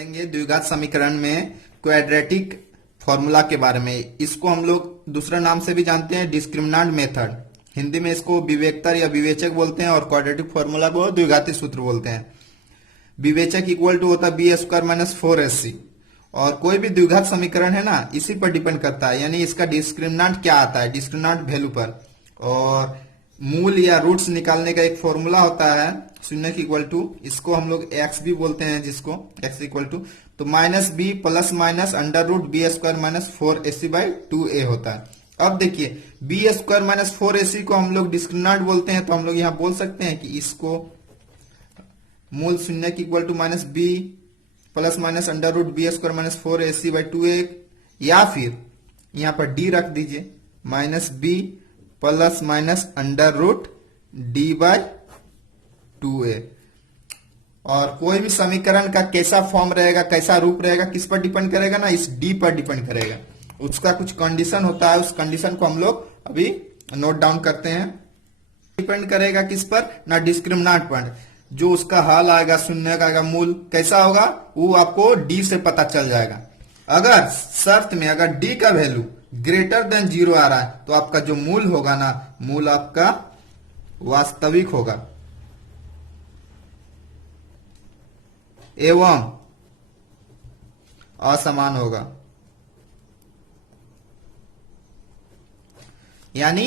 पढ़ेंगे द्विघात समीकरण में क्वाड्रेटिक फॉर्मूला के बारे में। इसको हम लोग दूसरा नाम से भी जानते हैं, डिस्क्रिमिनेंट मेथड। हिंदी में इसको विवेकतर या विवेचक बोलते हैं और क्वाड्रेटिक फॉर्मूला को द्विघाती सूत्र बोलते हैं। विवेचक इक्वल टू होता है बी स्क्वायर माइनस 4ac। और कोई भी द्विघात समीकरण है ना, इसी पर डिपेंड करता है, यानी इसका डिस्क्रिमिनेंट क्या आता है, डिस्क्रिमिनेंट वैल्यू पर। और मूल या रूट्स निकालने का एक फॉर्मूला होता है शून्य की इक्वल टू, इसको हम लोग एक्स भी बोलते हैं, जिसको एक्स इक्वल टू तो minus B plus minus under root B square minus 4ac by 2a होता है। अब देखिए बी स्क्वायर माइनस 4ac को हम लोग डिस्क्रिमिनेंट बोलते हैं, तो हम लोग यहाँ बोल सकते हैं कि इसको मूल शून्य की equal to minus B plus minus under root B square minus 4ac by 2a, या फिर यहाँ पर डी रख दीजिए minus B plus minus under root D by 2a। और कोई भी समीकरण का कैसा फॉर्म रहेगा, कैसा रूप रहेगा, किस पर डिपेंड करेगा ना, इस डी पर डिपेंड करेगा। उसका कुछ कंडीशन होता है, उस कंडीशन को हम लोग अभी नोट डाउन करते हैं। डिपेंड करेगा किस पर ना, डिस्क्रिमिनेंट पर। जो उसका हल आएगा, शून्य का आएगा, मूल कैसा होगा वो आपको डी से पता चल जाएगा। अगर शर्त में अगर डी का वैल्यू ग्रेटर देन 0 आ रहा है तो आपका जो मूल होगा ना, मूल आपका वास्तविक होगा एवं असमान होगा। यानी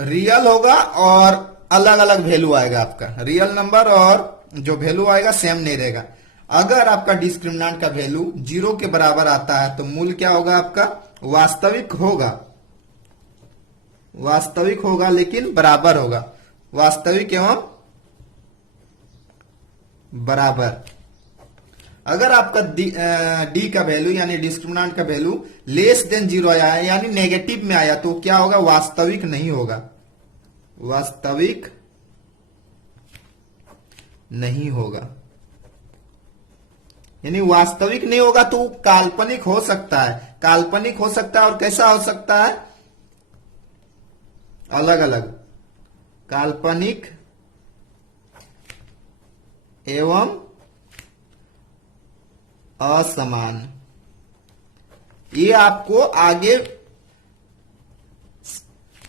रियल होगा और अलग अलग वैल्यू आएगा, आपका रियल नंबर और जो वैल्यू आएगा सेम नहीं रहेगा। अगर आपका डिस्क्रिमिनेंट का वैल्यू 0 के बराबर आता है तो मूल क्या होगा, आपका वास्तविक होगा। वास्तविक होगा लेकिन बराबर होगा, वास्तविक एवं बराबर। अगर आपका डी का वैल्यू यानी डिस्क्रिमिनेंट का वैल्यू लेस देन 0 आया है, यानी नेगेटिव में आया, तो क्या होगा, वास्तविक नहीं होगा, वास्तविक नहीं होगा। यानी वास्तविक नहीं होगा तो काल्पनिक हो सकता है, काल्पनिक हो सकता है। और कैसा हो सकता है, अलग अलग, काल्पनिक एवं असमान। ये आपको आगे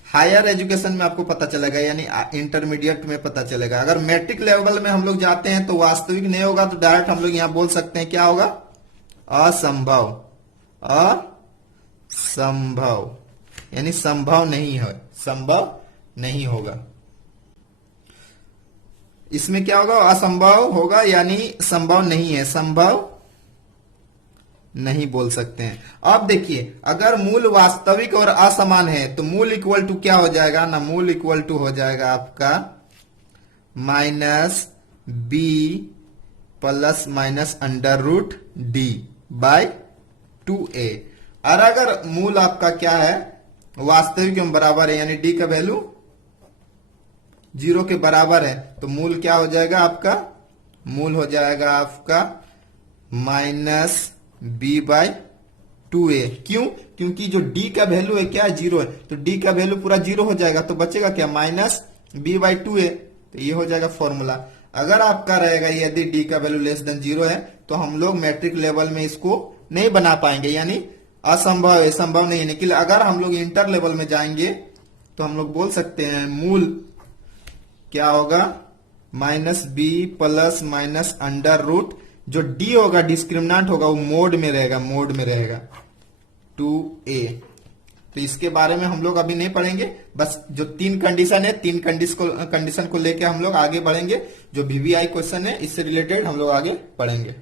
हायर एजुकेशन में आपको पता चलेगा, यानी इंटरमीडिएट में पता चलेगा। अगर मैट्रिक लेवल में हम लोग जाते हैं तो वास्तविक नहीं होगा, तो डायरेक्ट हम लोग यहां बोल सकते हैं क्या होगा, असंभव। असंभव यानी संभव नहीं है, संभव नहीं होगा। इसमें क्या होगा, असंभव होगा, यानी संभव नहीं है, संभव नहीं बोल सकते हैं। अब देखिए अगर मूल वास्तविक और असमान है तो मूल इक्वल टू क्या हो जाएगा ना, मूल इक्वल टू हो जाएगा आपका minus B plus minus under root D by 2a। और अगर मूल आपका क्या है, वास्तविक एवं बराबर है, यानी डी का वैल्यू 0 के बराबर है, तो मूल क्या हो जाएगा आपका, मूल हो जाएगा आपका माइनस बी बाई 2a। क्यों, क्योंकि जो डी का वैल्यू है क्या है, 0 है, तो डी का वैल्यू पूरा 0 हो जाएगा, तो बचेगा क्या, माइनस बी बाई 2a। तो ये हो जाएगा फॉर्मूला। अगर आपका रहेगा यदि डी का वैल्यू लेस देन 0 है तो हम लोग मैट्रिक लेवल में इसको नहीं बना पाएंगे, यानी असंभव है, संभव नहीं है। लेकिन अगर हम लोग इंटर लेवल में जाएंगे तो हम लोग बोल सकते हैं मूल क्या होगा, minus B plus minus under root, जो डी होगा डिस्क्रिमिनेंट होगा वो मोड में रहेगा, मोड में रहेगा 2a। तो इसके बारे में हम लोग अभी नहीं पढ़ेंगे, बस जो 3 कंडीशन है, 3 कंडीशन को लेके हम लोग आगे बढ़ेंगे। जो वीवीआई क्वेश्चन है इससे रिलेटेड हम लोग आगे पढ़ेंगे।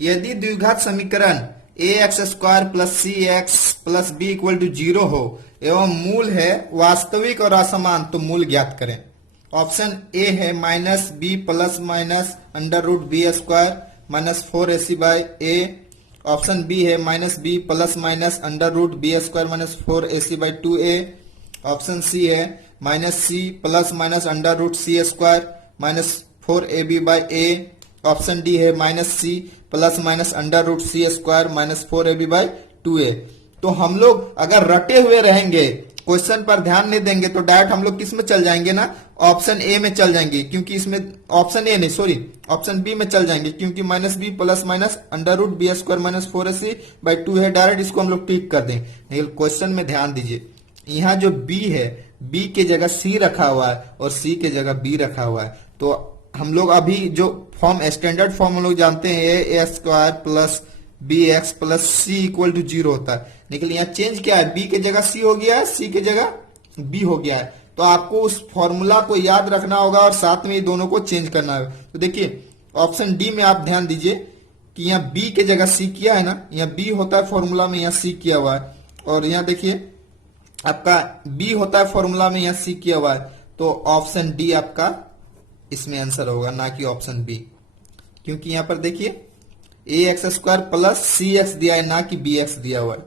यदि द्विघात समीकरण ax square plus C X plus B equal to 0 हो एवं मूल है वास्तविक और असमान, तो मूल ज्ञात करें। ऑप्शन ए है minus B plus minus under root B square minus 4ac by a। Option B है minus B plus minus under root B square minus 4ac by 2a। Option C है minus C plus minus under root C square minus 4ab by a। Option D है minus C plus minus under root C square minus 4ab by 2a। तो हम लोग अगर रटे हुए रहेंगे question पर ध्यान नहीं देंगे तो डायरेक्ट हम लोग किस में चल जाएंगे ना, ऑप्शन ए में चल जाएंगे, क्योंकि इसमें ऑप्शन ए नहीं सॉरी ऑप्शन बी में चल जाएंगे, क्योंकि minus B plus minus under root B square minus 4ac/2 है, डायरेक्ट इसको हम लोग टिक कर दें। लेकिन क्वेश्चन में ध्यान दीजिए, यहाँ जो बी है, बी के जगह सी रखा हुआ है और सी के जगह बी रखा हुआ है। तो हम लोग अभी जो फॉर्म स्टैंडर्ड फॉर्म हम लोग जानते हैं A square plus B X plus C equal to 0 होता है, लेकिन यहाँ चेंज क्या है, बी के जगह सी हो गया है, सी के जगह बी हो गया है। तो आपको उस फॉर्मूला को याद रखना होगा और साथ में ये दोनों को चेंज करना है। तो देखिए ऑप्शन डी में आप ध्यान दीजिए कि यहाँ बी के जगह सी किया है ना, यहाँ बी होता है फॉर्मूला में, यहाँ सी किया हुआ है, और यहाँ देखिए आपका बी होता है फॉर्मूला में, यहाँ सी किया हुआ है। तो ऑप्शन डी आपका इसमें आंसर होगा, ना कि ऑप्शन बी, क्योंकि यहाँ पर देखिए ए X square plus C x दिया है, ना कि बी एक्स दिया हुआ है।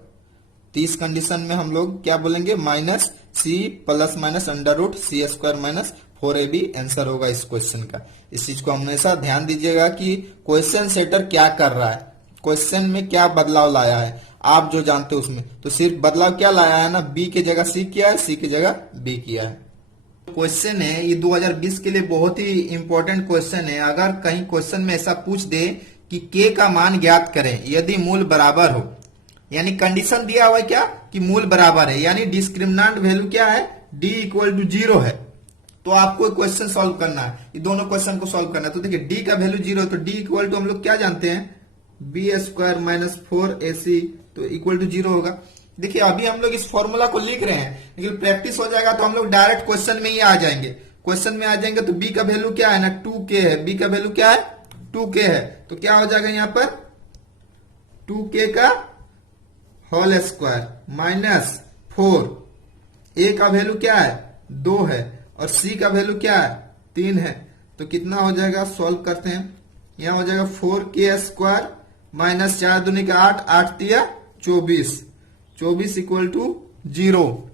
तो इस कंडीशन में हम लोग क्या बोलेंगे, minus C plus minus under root C square minus 4ab answer होगा इस क्वेश्चन का। इस चीज को हमेशा ध्यान दीजिएगा कि क्वेश्चन सेटर क्या कर रहा है, क्वेश्चन में क्या बदलाव लाया है, आप जो जानते हो उसमें। तो सिर्फ बदलाव क्या लाया है ना, बी के जगह सी किया है, सी की जगह बी किया है। क्वेश्चन है ये 2020 के लिए बहुत ही इंपॉर्टेंट क्वेश्चन है। अगर कहीं क्वेश्चन में ऐसा पूछ दे कि k का मान ज्ञात करें यदि मूल बराबर हो, यानी कंडीशन दिया हुआ है क्या कि मूल बराबर है, यानी डिस्क्रिमिनेंट वैल्यू क्या है, d इक्वल टू 0 है, तो आपको क्वेश्चन सॉल्व करना है, ये दोनों क्वेश्चन को सॉल्व करना है। तो देखिए d का वैल्यू 0 है, तो d इक्वल टू हम लोग क्या जानते हैं, बी स्क्वायर माइनस 4ac, तो इक्वल टू 0 होगा। देखिए अभी हम लोग इस फॉर्मूला को लिख रहे हैं, लेकिन प्रैक्टिस हो जाएगा तो हम लोग डायरेक्ट क्वेश्चन में ही आ जाएंगे। क्वेश्चन में आ जाएंगे तो b का वैल्यू क्या है ना, 2k है, b का वैल्यू क्या है, 2k है, तो क्या हो जाएगा यहाँ पर 2k का होल स्क्वायर माइनस 4, a का वैल्यू क्या है 2 है, और c का वैल्यू क्या है 3 है। तो कितना हो जाएगा, सॉल्व करते हैं, यहाँ हो जाएगा 4k स्क्वायर माइनस 4 दूनी का 8, 8 तिया 24, 24 इक्वल टू 0।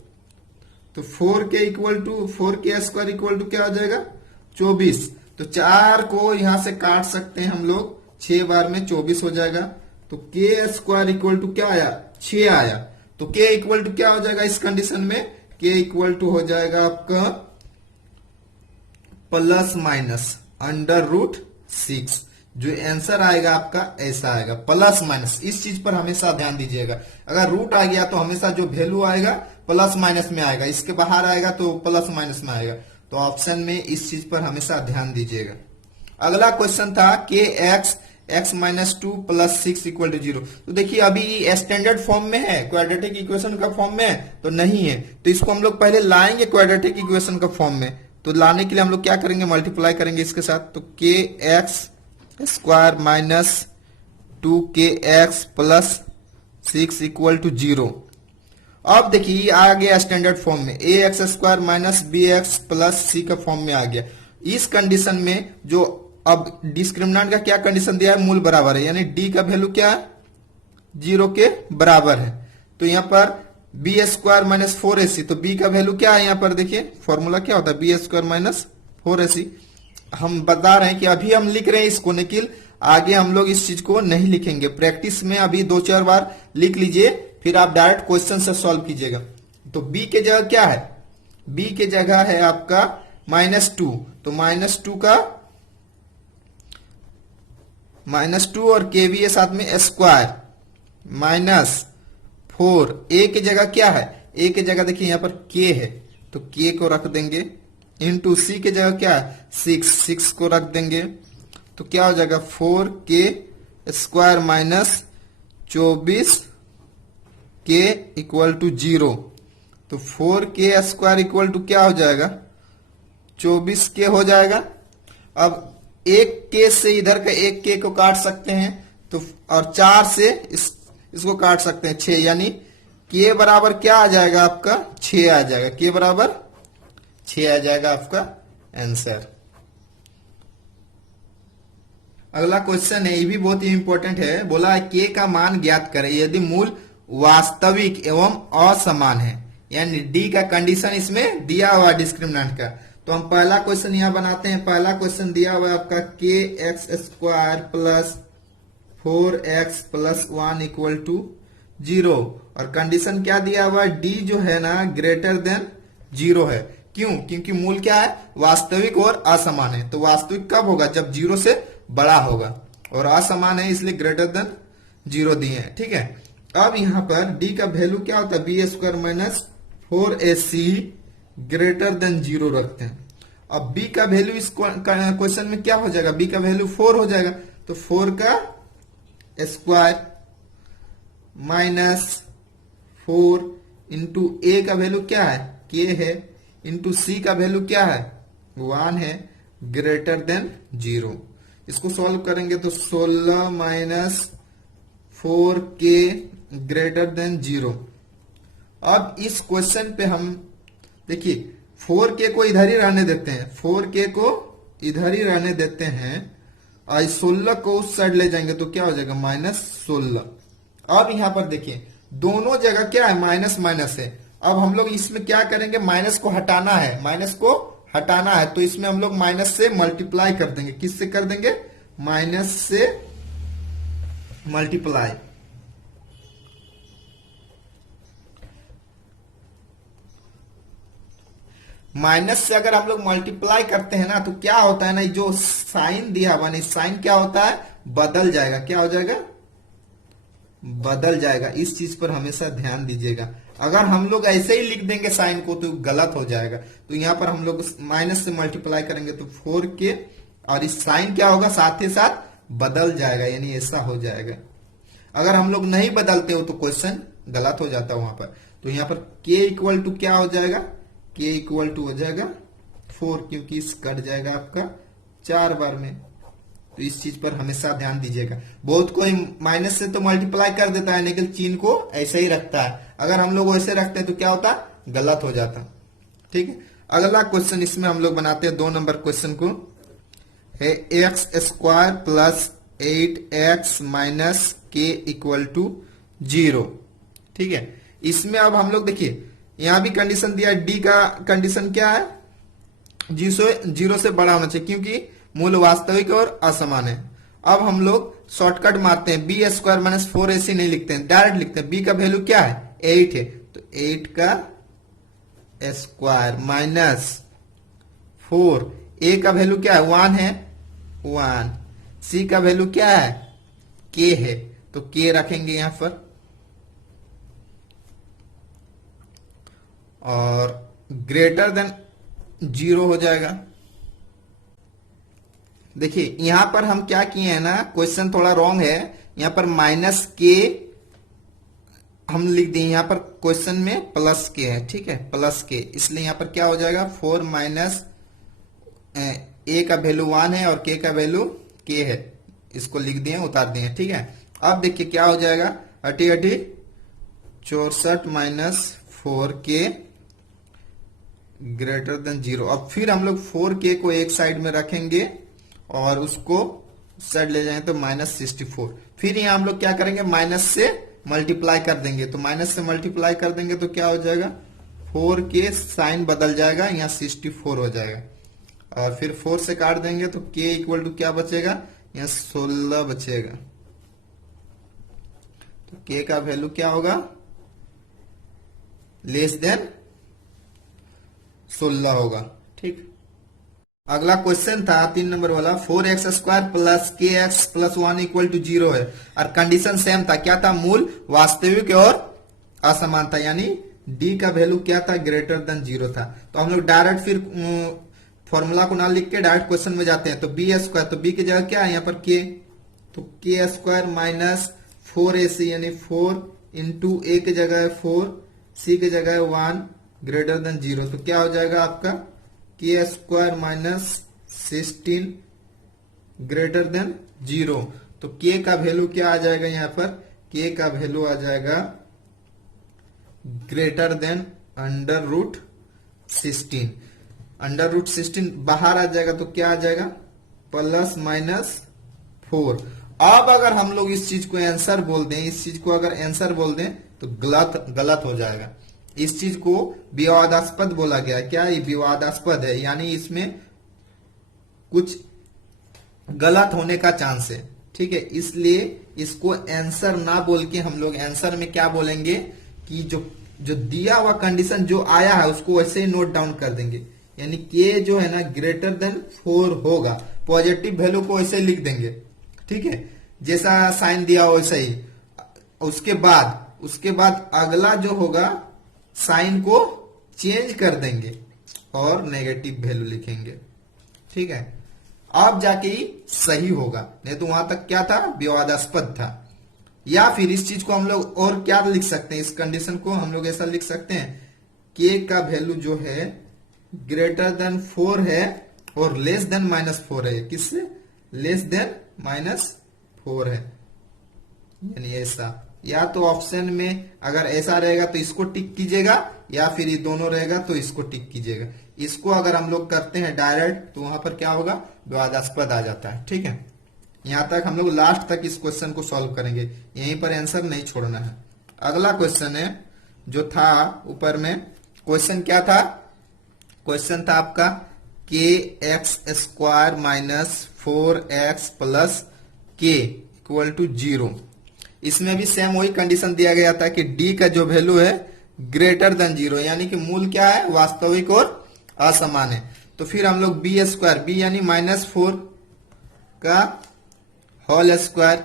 तो 4k equal to 4k square equal to क्या हो जाएगा 24। तो 4 को यहां से काट सकते हैं हम लोग, 6 बार में 24 हो जाएगा। तो k स्क्वायर इक्वल टू क्या आया, 6 आया। तो k इक्वल टू क्या हो जाएगा इस कंडीशन में, k इक्वल टू हो जाएगा आपका प्लस माइनस अंडर रूट 6। जो आंसर आएगा आपका ऐसा आएगा, प्लस माइनस। इस चीज पर हमेशा ध्यान दीजिएगा, अगर रूट आ गया तो हमेशा जो वैल्यू आएगा प्लस माइनस में आएगा, इसके बाहर आएगा तो प्लस माइनस में आएगा। तो ऑप्शन में इस चीज पर हमेशा ध्यान दीजिएगा। अगला क्वेश्चन था K X minus 2 plus 6 equal to 0। तो देखिए अभी स्टैंडर्ड फॉर्म में है, क्वाड्रेटिक इक्वेशन का फॉर्म में है तो नहीं है, तो इसको हम लोग पहले लाएंगे क्वाड्रेटिक इक्वेशन का फॉर्म में। तो लाने के लिए हम लोग क्या करेंगे, मल्टीप्लाई करेंगे इसके साथ। तो K X square minus 2kx plus 6 equal to 0। अब देखिए आ गया स्टैंडर्ड फॉर्म में, A X square minus B X plus C का फॉर्म में आ गया। इस कंडीशन में जो अब डिस्क्रिमिनेंट का क्या कंडीशन दिया है, मूल बराबर है, यानी डी का वैल्यू क्या है 0 के बराबर है। तो यहाँ पर बी स्क्वायर माइनस 4ac, तो बी का वैल्यू क्या है, यहाँ पर देखिए फॉर्मूला क्या होता है, बी स्क्वायर माइनस 4ac। हम बता रहे हैं कि अभी हम लिख रहे हैं इसको, लेकिन आगे हम लोग इस चीज को नहीं लिखेंगे। प्रैक्टिस में अभी 2-4 बार लिख लीजिए, फिर आप डायरेक्ट क्वेश्चन से सॉल्व कीजिएगा। तो b के जगह क्या है, b के जगह है आपका -2, तो -2 का -2 और के भी है साथ में स्क्वायर माइनस 4। a की जगह क्या है, a की जगह देखिए यहाँ पर k है, तो k को रख देंगे, इंटू सी के जगह क्या है 6 को रख देंगे। तो क्या हो जाएगा 4k square minus 24k equal to 0। तो 4k स्क्वायर इक्वल टू क्या हो जाएगा 24k हो जाएगा। अब एक k से इधर का एक k को काट सकते हैं, तो और 4 से इसको काट सकते हैं 6, यानी k बराबर क्या आ जाएगा आपका 6 आ जाएगा, k बराबर 6 आ जाएगा आपका आंसर। अगला क्वेश्चन है, ये भी बहुत ही इंपॉर्टेंट है। बोला है k का मान ज्ञात करें यदि मूल वास्तविक एवं असमान है, यानी d का कंडीशन इसमें दिया हुआ डिस्क्रिमिनेंट का। तो हम पहला क्वेश्चन यहां बनाते हैं। पहला क्वेश्चन दिया हुआ है आपका K X square plus 4x plus 1 equal to zero. और कंडीशन क्या दिया हुआ है, डी जो है ना ग्रेटर देन जीरो है। क्यों? क्योंकि मूल क्या है, वास्तविक और असमान है। तो वास्तविक कब होगा, जब जीरो से बड़ा होगा, और असमान है इसलिए ग्रेटर देन जीरो दिए हैं। ठीक है, अब यहां पर डी का वैल्यू क्या होता है, B square minus 4ac greater than zero रखते हैं। अब b का वैल्यू इस क्वेश्चन में क्या हो जाएगा, b का वैल्यू 4 हो जाएगा। तो 4 का स्क्वायर माइनस 4 इंटू ए का वैल्यू क्या है, k है, इंटू सी का वैल्यू क्या है, 1 है, ग्रेटर देन जीरो। इसको सॉल्व करेंगे तो 16 minus 4k greater than zero. अब इस क्वेश्चन पे हम देखिए 4k को इधर ही रहने देते हैं, 4k को इधर ही रहने देते हैं, और 16 को उस साइड ले जाएंगे तो क्या हो जाएगा, -16। अब यहां पर देखिए दोनों जगह क्या है, माइनस माइनस है। अब हम लोग इसमें क्या करेंगे, माइनस को हटाना है, माइनस को हटाना है, तो इसमें हम लोग माइनस से मल्टीप्लाई कर देंगे। किससे कर देंगे, माइनस से मल्टीप्लाई। माइनस से अगर हम लोग मल्टीप्लाई करते हैं ना तो क्या होता है ना, जो साइन दिया हुआ नहीं, साइन क्या होता है, बदल जाएगा। क्या हो जाएगा, बदल जाएगा। इस चीज पर हमेशा ध्यान दीजिएगा। अगर हम लोग ऐसे ही लिख देंगे साइन को तो गलत हो जाएगा। तो यहां पर हम लोग माइनस से मल्टीप्लाई करेंगे तो 4k, और इस साइन क्या होगा, साथ ही साथ बदल जाएगा, यानी ऐसा हो जाएगा। अगर हम लोग नहीं बदलते हो तो क्वेश्चन गलत हो जाता है वहां पर। तो यहां पर k इक्वल टू क्या हो जाएगा, k इक्वल टू हो जाएगा 4, क्योंकि इस कट जाएगा आपका 4 बार में। तो इस चीज पर हमेशा ध्यान दीजिएगा। बहुत कोई माइनस से तो मल्टीप्लाई कर देता है लेकिन चिन्ह को ऐसे ही रखता है। अगर हम लोग वैसे रखते हैं तो क्या होता, गलत हो जाता। ठीक है, अगला क्वेश्चन इसमें हम लोग बनाते हैं 2 नंबर क्वेश्चन को, है x square plus 8x minus के इक्वल टू 0। ठीक है, इसमें अब हम लोग देखिए यहां भी कंडीशन दिया है, डी का कंडीशन क्या है, जीरो से बड़ा होना चाहिए, क्योंकि मूल वास्तविक और असमान है। अब हम लोग शॉर्टकट मारते हैं, बी स्क्वायर माइनस 4ac नहीं लिखते हैं, डायरेक्ट लिखते हैं। बी का वैल्यू क्या है, 8 है, तो 8 का स्क्वायर माइनस 4, ए का वैल्यू क्या है, 1 है, 1, सी का वैल्यू क्या है, k है, तो k रखेंगे यहां पर, और ग्रेटर देन 0 हो जाएगा। देखिए यहां पर हम क्या किए हैं ना, क्वेश्चन थोड़ा रॉन्ग है। यहां पर माइनस के हम लिख दिए, यहां पर क्वेश्चन में प्लस के है। ठीक है, प्लस के, इसलिए यहां पर क्या हो जाएगा, 4 माइनस ए का वैल्यू 1 है और के का वैल्यू के है, इसको लिख दिए, उतार दिए। ठीक है, अब देखिए क्या हो जाएगा, 64 माइनस 4k ग्रेटर देन 0। अब फिर हम लोग 4k को एक साइड में रखेंगे और उसको साइड ले जाएंगे तो -64। फिर यहाँ हम लोग क्या करेंगे, माइनस से मल्टीप्लाई कर देंगे, तो माइनस से मल्टीप्लाई कर देंगे तो क्या हो जाएगा, 4k साइन बदल जाएगा, यहाँ 64 हो जाएगा, और फिर 4 से काट देंगे तो k इक्वल टू क्या बचेगा, यहाँ 16 बचेगा। तो k का वैल्यू क्या होगा, लेस देन 16 होगा। ठीक, अगला क्वेश्चन था 3 नंबर वाला, 4x स्क्वायर प्लस के एक्स प्लस 1 इक्वल टू 0 है, और कंडीशन सेम था। क्या था, मूल वास्तविक और असमान था, यानी d का वैल्यू क्या था, ग्रेटर देन 0 था। तो हम लोग डायरेक्ट फिर फॉर्मूला को ना लिख के डायरेक्ट क्वेश्चन में जाते हैं। तो बी स्क्वायर, तो b की जगह क्या है यहाँ पर k, तो k स्क्वायर माइनस 4ac, यानी 4 इंटू a की जगह है 4, c की जगह है 1, ग्रेटर देन 0। तो क्या हो जाएगा आपका, k square minus 16 greater than 0। तो k का वैल्यू क्या आ जाएगा, यहाँ पर k का वैल्यू आ जाएगा ग्रेटर देन √16। √16 बाहर आ जाएगा तो क्या आ जाएगा, प्लस माइनस 4। अब अगर हम लोग इस चीज को आंसर बोल दें, इस चीज को अगर आंसर बोल दें तो गलत हो जाएगा। इस चीज को विवादास्पद बोला गया। क्या ये विवादास्पद है, यानी इसमें कुछ गलत होने का चांस है। ठीक है, इसलिए इसको आंसर ना बोल के हम लोग आंसर में क्या बोलेंगे कि जो जो दिया हुआ कंडीशन जो आया है उसको वैसे ही नोट डाउन कर देंगे, यानी के जो है ना ग्रेटर देन 4 होगा, पॉजिटिव वैल्यू को वैसे ही लिख देंगे, ठीक है, जैसा साइन दिया हो वैसे ही। उसके बाद अगला जो होगा साइन को चेंज कर देंगे और नेगेटिव वैल्यू लिखेंगे, ठीक है, अब जाके ही सही होगा, नहीं तो वहां तक क्या था, विवादास्पद था। या फिर इस चीज को हम लोग और क्या लिख सकते हैं, इस कंडीशन को हम लोग ऐसा लिख सकते हैं, के का वैल्यू जो है ग्रेटर देन 4 है और लेस देन -4 है, किससे, लेस देन -4 है, यानी ऐसा। या तो ऑप्शन में अगर ऐसा रहेगा तो इसको टिक कीजिएगा, या फिर ये दोनों रहेगा तो इसको टिक कीजिएगा। इसको अगर हम लोग करते हैं डायरेक्ट तो वहां पर क्या होगा, विवादास्पद आ जाता है, ठीक है। यहां तक हम लोग लास्ट तक इस क्वेश्चन को सॉल्व करेंगे, यहीं पर आंसर नहीं छोड़ना है। अगला क्वेश्चन है जो था ऊपर में, क्वेश्चन क्या था, क्वेश्चन था आपका K X square -4x plus के इक्वल टू 0। इसमें भी सेम वही कंडीशन दिया गया था कि डी का जो वैल्यू है ग्रेटर देन 0, यानी कि मूल क्या है, वास्तविक और असमान है। तो फिर हम लोग बी स्क्वायर, बी यानी -4 का होल स्क्वायर,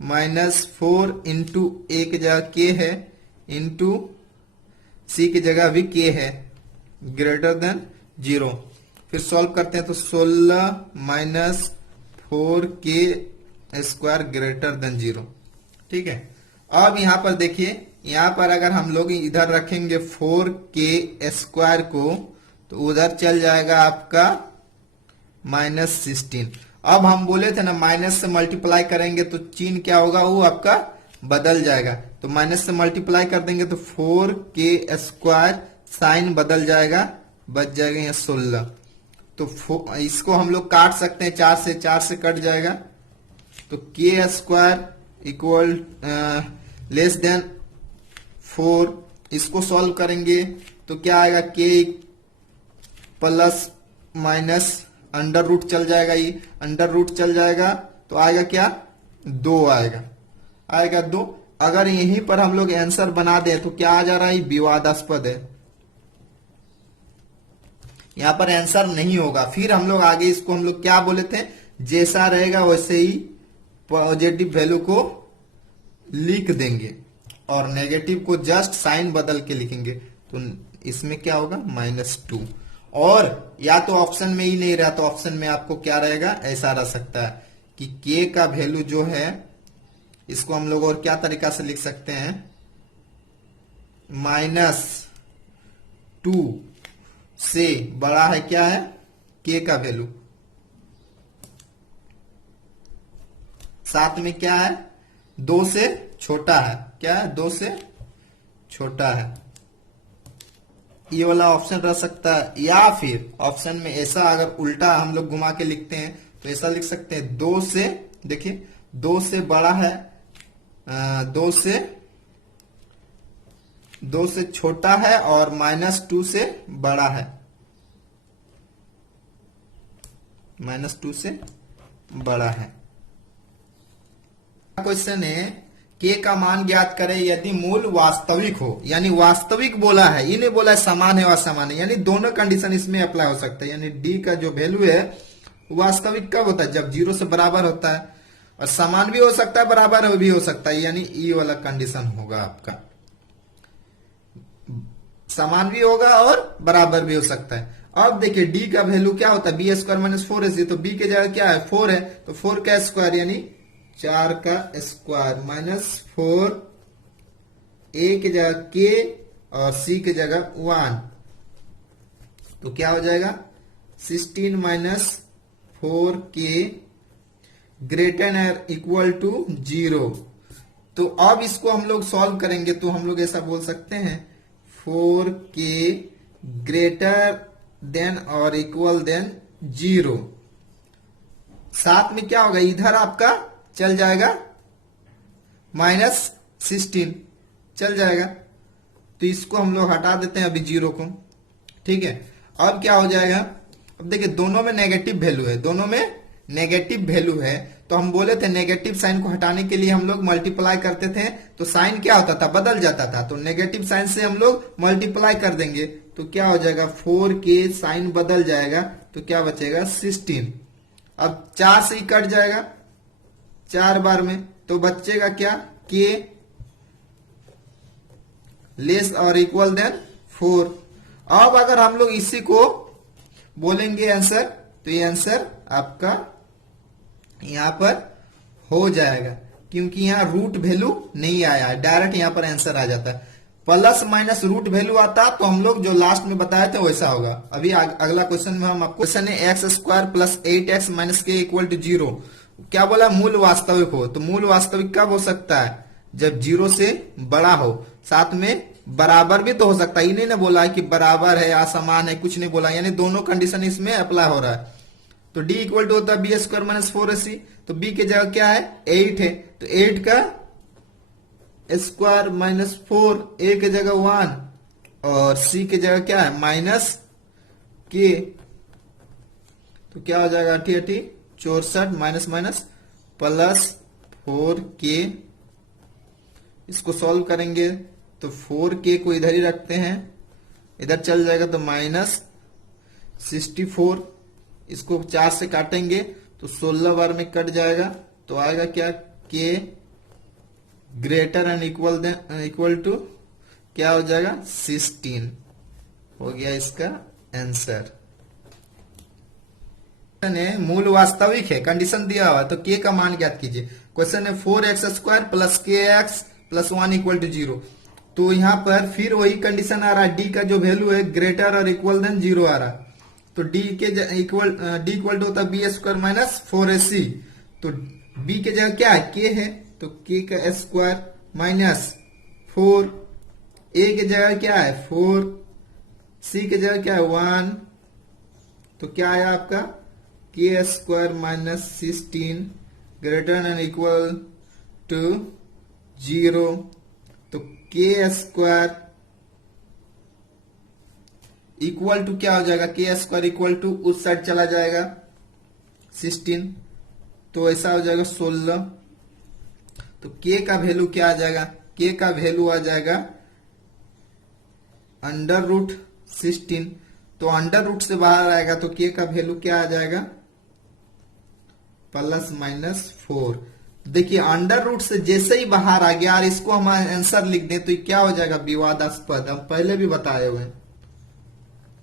-4 इंटू ए की जगह के है, इंटू सी की जगह भी के है, ग्रेटर देन 0। फिर सॉल्व करते हैं तो 16 -4 के स्क्वायर ग्रेटर देन 0, ठीक है। अब यहां पर देखिए, यहां पर अगर हम लोग इधर रखेंगे 4 के स्क्वायर को तो उधर चल जाएगा आपका -16। अब हम बोले थे ना माइनस से मल्टीप्लाई करेंगे तो चिन्ह क्या होगा, वो आपका बदल जाएगा, तो माइनस से मल्टीप्लाई कर देंगे तो 4 के स्क्वायर साइन बदल जाएगा, बच जाएगा यहाँ 16। तो इसको हम लोग काट सकते हैं, 4 से कट जाएगा, तो के स्क्वायर इक्वल लेस देन 4। इसको सॉल्व करेंगे तो क्या आएगा, के प्लस माइनस अंडर रूट चल जाएगा, ये अंडर रूट चल जाएगा तो आएगा क्या, 2 आएगा 2। अगर यहीं पर हम लोग आंसर बना दें तो क्या आ जा रहा है, विवादास्पद है, यहां पर आंसर नहीं होगा। फिर हम लोग आगे इसको हम लोग क्या बोले थे, जैसा रहेगा वैसे ही पॉजिटिव वैल्यू को लिख देंगे और नेगेटिव को जस्ट साइन बदल के लिखेंगे, तो इसमें क्या होगा, -2। और या तो ऑप्शन में ही नहीं रहा तो ऑप्शन में आपको क्या रहेगा, ऐसा रह सकता है कि के का वैल्यू जो है, इसको हम लोग और क्या तरीका से लिख सकते हैं, -2 से बड़ा है क्या है, के का वैल्यू, साथ में क्या है, 2 से छोटा है, क्या है, 2 से छोटा है, ये वाला ऑप्शन रह सकता है। या फिर ऑप्शन में ऐसा अगर उल्टा हम लोग घुमा के लिखते हैं तो ऐसा लिख सकते हैं, 2 से, देखिए 2 से बड़ा है, 2 से छोटा है और -2 से बड़ा है, -2 से बड़ा है। क्वेश्चन है के का मान ज्ञात करें यदि मूल वास्तविक हो, यानी वास्तविक बोला है, ये नहीं बोला है समान है असमान है, यानी दोनों कंडीशन इसमें अप्लाई हो सकता है। यानी डी का जो वैल्यू है वास्तविक कब होता है, जब 0 से बराबर होता है, और समान भी हो सकता है, बराबर भी हो सकता है, यानी ई वाला कंडीशन होगा आपका, समान भी होगा और बराबर भी हो सकता है। अब देखिए डी का वैल्यू क्या होता है, बी स्क्वायर -4 है, तो बी के जगह क्या है, 4 है, तो 4 का स्क्वायर यानी 4 का स्क्वायर -4, ए की जगह के और सी की जगह 1, तो क्या हो जाएगा 16 -4 के ग्रेटर और इक्वल टू 0। तो अब इसको हम लोग सॉल्व करेंगे तो हम लोग ऐसा बोल सकते हैं 4 के ग्रेटर देन और इक्वल देन 0। साथ में क्या होगा, इधर आपका चल जाएगा -16 चल जाएगा, तो इसको हम लोग हटा देते हैं अभी 0 को, ठीक है। अब क्या हो जाएगा, अब देखिए दोनों में नेगेटिव वैल्यू है, दोनों में नेगेटिव वैल्यू है, तो हम बोले थे नेगेटिव साइन को हटाने के लिए हम लोग मल्टीप्लाई करते थे, तो साइन क्या होता था, बदल जाता था। तो नेगेटिव साइन से हम लोग मल्टीप्लाई कर देंगे तो क्या हो जाएगा, 4 के साइन बदल जाएगा तो क्या बचेगा 16। अब 4 से ही कट जाएगा 4 बार में, तो बचेगा क्या, के लेस और इक्वल देन 4। अब अगर हम लोग इसी को बोलेंगे आंसर, तो ये आंसर आपका यहां पर हो जाएगा, क्योंकि यहां रूट वैल्यू नहीं आया है, डायरेक्ट यहां पर आंसर आ जाता है। प्लस माइनस रूट वैल्यू आता तो हम लोग जो लास्ट में बताए थे वैसा होगा। अभी अगला क्वेश्चन में हम आपको क्वेश्चन है x square plus 8x minus के इक्वल टू 0। क्या बोला, मूल वास्तविक हो। तो मूल वास्तविक कब हो सकता है, जब 0 से बड़ा हो, साथ में बराबर भी तो हो सकता है। इन्हें ने बोला है कि बराबर है, असमान है, कुछ नहीं बोला, यानी दोनों कंडीशन इसमें अप्लाई हो रहा है। तो d इक्वल टू होता है बी स्क्वायर माइनस 4ac, तो b की जगह क्या है 8 है, तो 8 का स्क्वायर माइनस 4, a की जगह 1 और c की जगह क्या है माइनस k, तो क्या हो जाएगा 80 64 माइनस माइनस प्लस 4k। इसको सॉल्व करेंगे तो 4k को इधर ही रखते हैं, इधर चल जाएगा तो माइनस 64। इसको 4 से काटेंगे तो 16 बार में कट जाएगा, तो आएगा क्या k greater and equal to क्या हो जाएगा 16। हो गया इसका आंसर। मूल वास्तविक है, कंडीशन दिया हुआ तो k का मान ज्ञात कीजिए। क्वेश्चन है 4x square plus kx plus 1 equal to 0। तो यहाँ पर फिर वही कंडीशन आ रहा है, d का जो वैल्यू है ग्रेटर और इक्वल देन 0 आ रहा है। तो d इक्वल टू होता है बी स्क्वायर माइनस 4ac। तो b के जगह क्या है k है, तो k का स्क्वायर माइनस 4, a के जगह क्या है 4, c के जगह क्या है 1, तो क्या आया आपका k square minus 16 greater and equal to 0। तो k स्क्वायर इक्वल टू क्या हो जाएगा, k स्क्वायर इक्वल टू उस साइड चला जाएगा 16, तो ऐसा हो जाएगा 16। तो k का वैल्यू क्या आ जाएगा, k का वैल्यू आ जाएगा अंडर रूट 16। तो अंडर रूट से बाहर आएगा तो k का वैल्यू क्या आ जाएगा प्लस माइनस 4। देखिए अंडर रूट से जैसे ही बाहर आ गया और इसको हम आंसर लिख दें तो ये क्या हो जाएगा विवादास्पद, हम पहले भी बताए हुए हैं।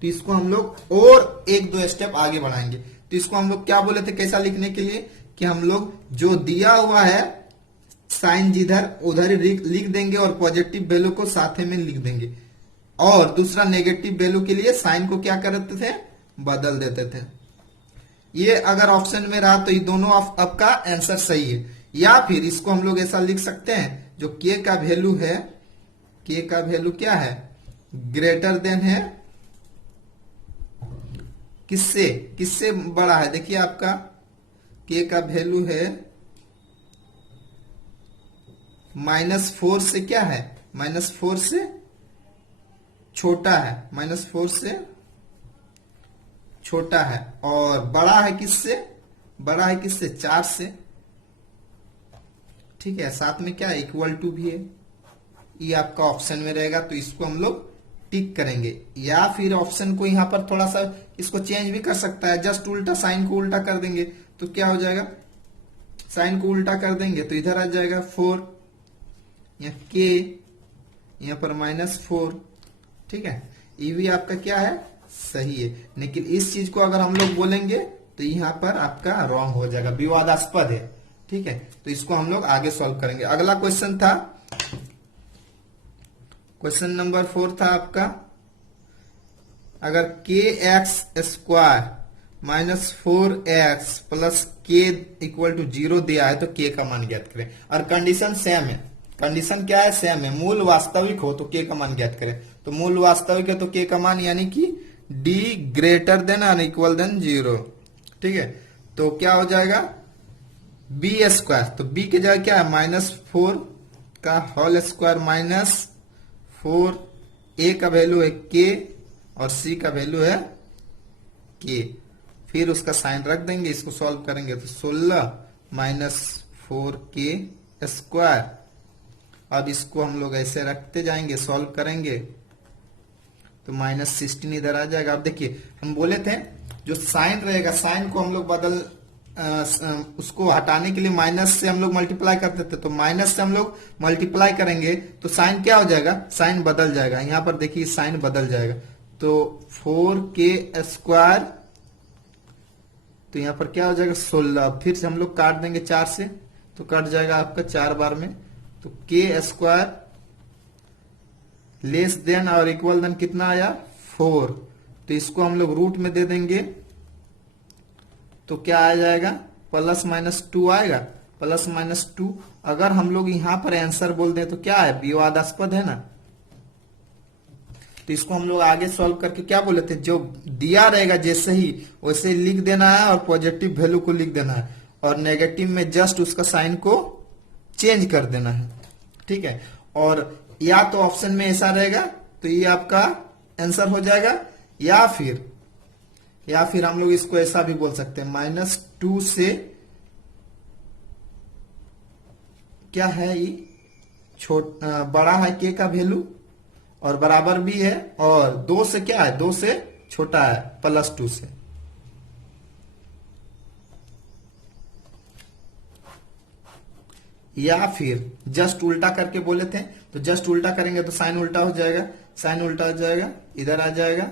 तो इसको हम लोग और 1-2 स्टेप आगे बढ़ाएंगे। तो इसको हम लोग क्या बोले थे कैसा लिखने के लिए, कि हम लोग जो दिया हुआ है साइन जिधर उधर ही लिख देंगे और पॉजिटिव वैल्यू को साथ में लिख देंगे, और दूसरा नेगेटिव वैल्यू के लिए साइन को क्या करते थे बदल देते थे। ये अगर ऑप्शन में रहा तो ये दोनों आपका आंसर सही है। या फिर इसको हम लोग ऐसा लिख सकते हैं, जो k का वैल्यू है, k का वैल्यू क्या है ग्रेटर देन है किससे, किससे बड़ा है। देखिए आपका k का वैल्यू है -4 से क्या है, -4 से छोटा है, -4 से छोटा है, और बड़ा है किससे, बड़ा है किससे 4 से। ठीक है, साथ में क्या है इक्वल टू भी है। ये आपका ऑप्शन में रहेगा, तो इसको हम लोग टिक करेंगे। या फिर ऑप्शन को यहां पर थोड़ा सा इसको चेंज भी कर सकता है, जस्ट उल्टा साइन को उल्टा कर देंगे तो क्या हो जाएगा, साइन को उल्टा कर देंगे तो इधर आ जाएगा 4, यहाँ k यहाँ पर -4। ठीक है, ये भी आपका क्या है सही है। लेकिन इस चीज को अगर हम लोग बोलेंगे तो यहाँ पर आपका रॉन्ग हो जाएगा, विवादास्पद है। ठीक है, तो इसको हम लोग आगे सॉल्व करेंगे। अगला क्वेश्चन था, क्वेश्चन नंबर 4 था आपका, अगर kx square -4x plus k equal to 0 दिया है तो k का मान ज्ञात करें। और कंडीशन सेम है, कंडीशन क्या है सेम है, मूल वास्तविक हो तो k का मान ज्ञात करें। तो मूल वास्तविक है तो k का मान यानी कि d ग्रेटर देन और इक्वल देन 0। ठीक है, तो क्या हो जाएगा b स्क्वायर, तो b की जगह क्या है -4 का होल स्क्वायर -4, a का वैल्यू है k और c का वैल्यू है k। फिर उसका साइन रख देंगे, इसको सॉल्व करेंगे तो 16 माइनस 4k²। अब इसको हम लोग ऐसे रखते जाएंगे, सॉल्व करेंगे तो -16 इधर आ जाएगा। अब देखिए हम बोले थे जो साइन रहेगा, साइन को हम लोग उसको हटाने के लिए माइनस से हम लोग मल्टीप्लाई करते थे, तो माइनस से हम लोग मल्टीप्लाई करेंगे तो साइन क्या हो जाएगा, साइन बदल जाएगा। यहाँ पर देखिए साइन बदल जाएगा, तो 4k², तो यहाँ पर क्या हो जाएगा 16। फिर से हम लोग काट देंगे 4 से, तो कट जाएगा आपका 4 बार में, तो k² लेस देन और इक्वल देन कितना आया 4, तो इसको हम लोग रूट में दे देंगे तो क्या आ जाएगा +-2 आएगा, +-2। अगर हम लोग यहां पर आंसर बोल दें तो क्या है, विवादास्पद है ना, तो इसको हम लोग आगे सॉल्व करके क्या बोले थे, जो दिया रहेगा जैसे ही वैसे लिख देना है और पॉजिटिव वैल्यू को लिख देना है, और नेगेटिव में जस्ट उसका साइन को चेंज कर देना है, ठीक है। और या तो ऑप्शन में ऐसा रहेगा तो ये आपका आंसर हो जाएगा, या फिर हम लोग इसको ऐसा भी बोल सकते हैं -2 से क्या है ये बड़ा है k का वैल्यू और बराबर भी है, और 2 से क्या है, 2 से छोटा है +2 से। या फिर जस्ट उल्टा करके बोले थे, तो जस्ट उल्टा करेंगे तो साइन उल्टा हो जाएगा, साइन उल्टा हो जाएगा, इधर आ जाएगा।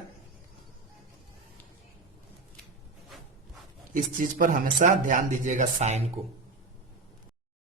इस चीज पर हमेशा ध्यान दीजिएगा साइन को।